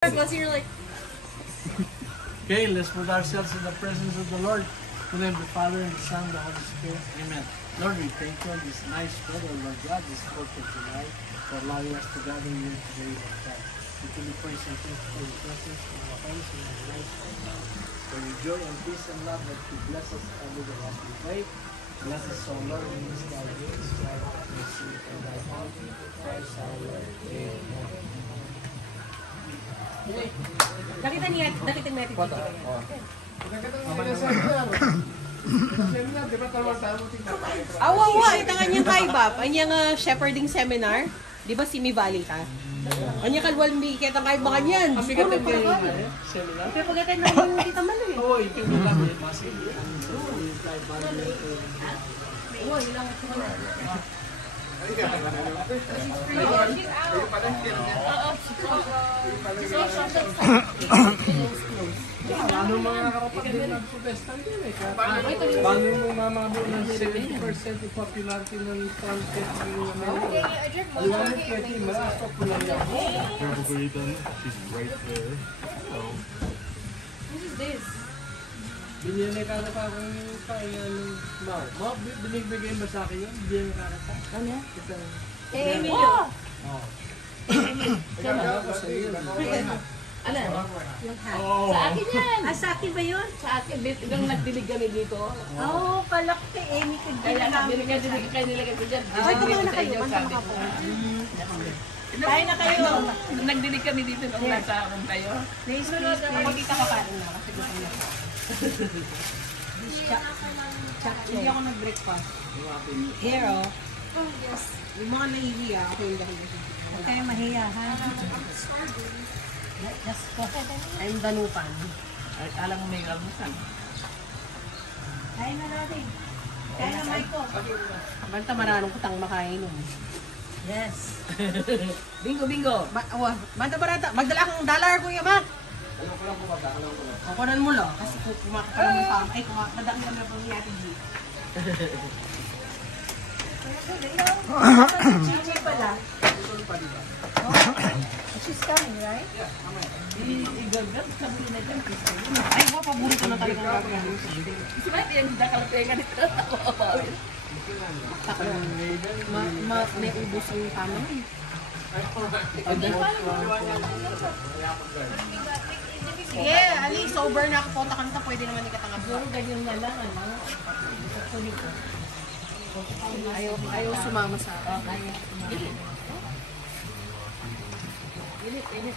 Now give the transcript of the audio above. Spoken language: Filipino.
Because you're like... Okay, let's put ourselves in the presence of the Lord. In the name of the Father, and the Son, and the Holy Spirit. Amen. Lord, we thank you on this nice weather, Lord God, this 4th of July, for allowing us to gather here today, Lord God. We truly praise and thank you for your presence in our homes and our lives, Lord God. For your joy and peace and love that you bless us every day as we pray. Bless us, O Lord, in this day, grace, God, mercy, and thy help. Christ our Lord. Amen. Nakita niya ito. Awawa, ito nga niyang kaibab. Ang niyang shepherding seminar. Di ba si Mivali ka? Ang niyang kalwal mi kitang kaibangan yan. Ang bigat ng kayo seminar? Pero pagkatan na yung kita man eh. Oo, ito yung lang eh. Masig. Oo, ilang ito na. Paano mga nakarapat din nag-protestan din eh? Paano mo mamabo ng 70% yung popularity ng Trump ng Amerika? Alam mo kaya di mas popular yan. She's right there. Oh. What is this? Binili ka na pa akong Mau, binigbigay ba sa akin yun? Binili ka na sa akin? Ano? Eh, Emilio. Oo. Ano? Ano? Yung hat. Sa akin yan. Ah, sa akin ba yun? Sa akin, nung nagdilig kami dito. Oo, pala ko kay Amy kung Kaya namin. dinig kayo nilagay ko dyan. Ay, kumain na kayo. Basta makapo. Kain na kayo. Nung nagdilig kami dito nung nasa room kayo. Please, please, please. Magkita ka pa rin na kasi gusto niya pa. Hindi ako nag-breakfast. Pero, yung mga nahihiya, ako yung dahil. Huwag kayo mahiya, ha? Just go ahead. I'm danupan. Alam mo may gamusan. Kain na natin. Kain na, Michael. Banta maranong kutang makainom. Yes. Bingo, bingo. Banta barata, magdala kang dollar ko yung mak. Kukunan mo lang, kasi kung kumakaroon mo pa, ay kumakadaki kami po ni Ate G. Chichi pala. She's coming, right? Igagad, sabi na dyan. Ay, ko, paborito na talaga ng gagawin. Si Mati, yung nakalapengan nito. Takbo. May ubos yung tama eh. Sige, Ali, sober na ako. Punta ka nito, pwede naman ikatangab. Puro ganyan na lang, ano? Ayaw sumama sa akin. Init, init.